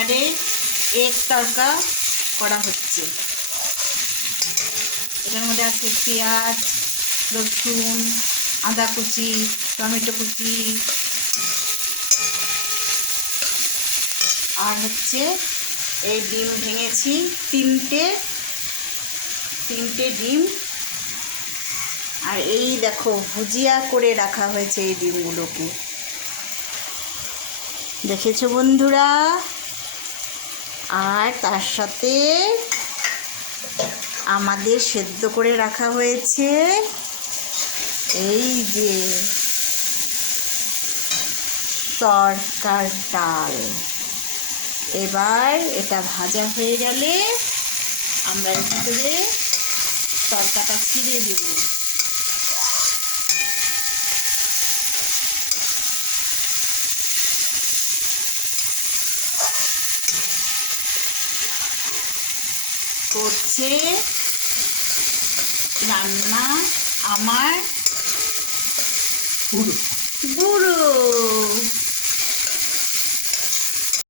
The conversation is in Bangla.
বাটারে এগ তড়কা করা হচ্ছে। এটার মধ্যে আছে পেঁয়াজ, রসুন, আদা কুচি, টমেটো কুচি, আর হচ্ছে এই ডিম ভেঙেছি তিনটে ডিম। আর এই দেখো ভুজিয়া করে রাখা হয়েছে এই ডিমগুলোকে, দেখেছো বন্ধুরা। আর তার সাথে আমাদের সেদ্ধ করে রাখা হয়েছে এই যে তরকার ডাল। এবার এটা ভাজা হয়ে গেলে আমরা এর ভিতরে তরকাটা ছিঁড়ে দেব। করছে রান্না আমার বুড়ো।